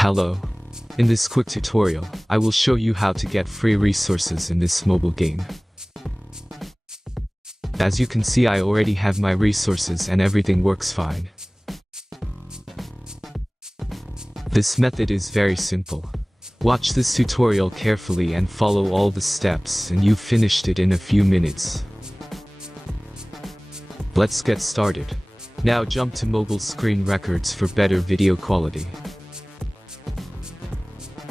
Hello. In this quick tutorial, I will show you how to get free resources in this mobile game. As you can see, I already have my resources and everything works fine. This method is very simple. Watch this tutorial carefully and follow all the steps and you've finished it in a few minutes. Let's get started. Now jump to mobile screen records for better video quality.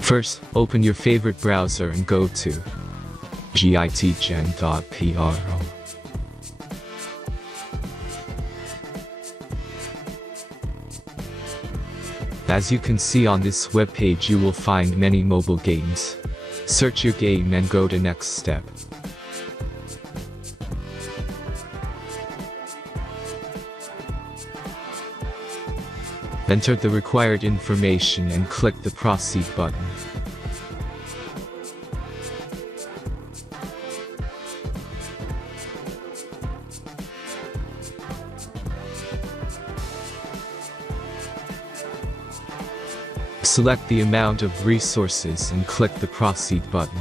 First, open your favorite browser and go to gitgen.pro. As you can see on this web page, you will find many mobile games. Search your game and go to next step. Enter the required information and click the proceed button. Select the amount of resources and click the proceed button.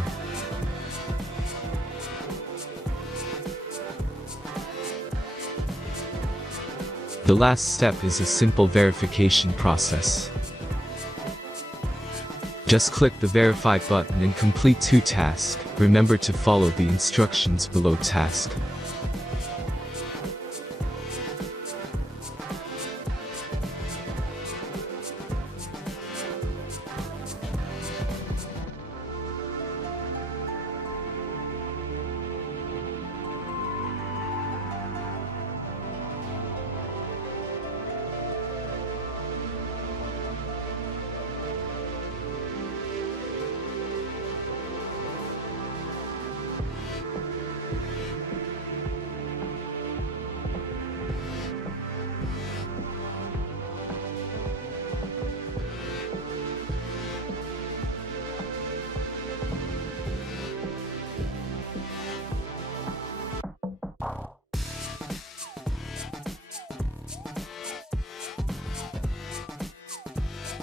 The last step is a simple verification process. Just click the verify button and complete 2 tasks. Remember to follow the instructions below task.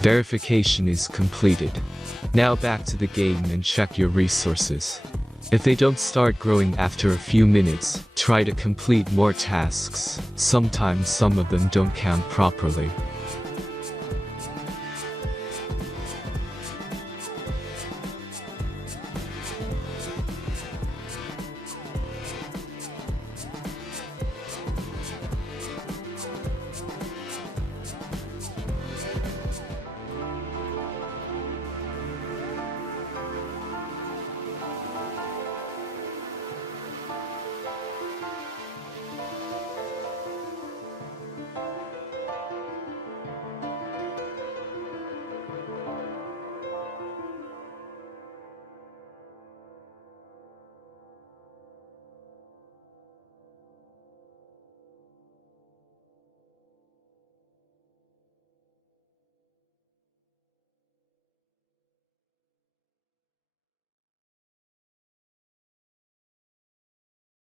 Verification is completed. Now back to the game and check your resources. If they don't start growing after a few minutes, try to complete more tasks. Sometimes some of them don't count properly.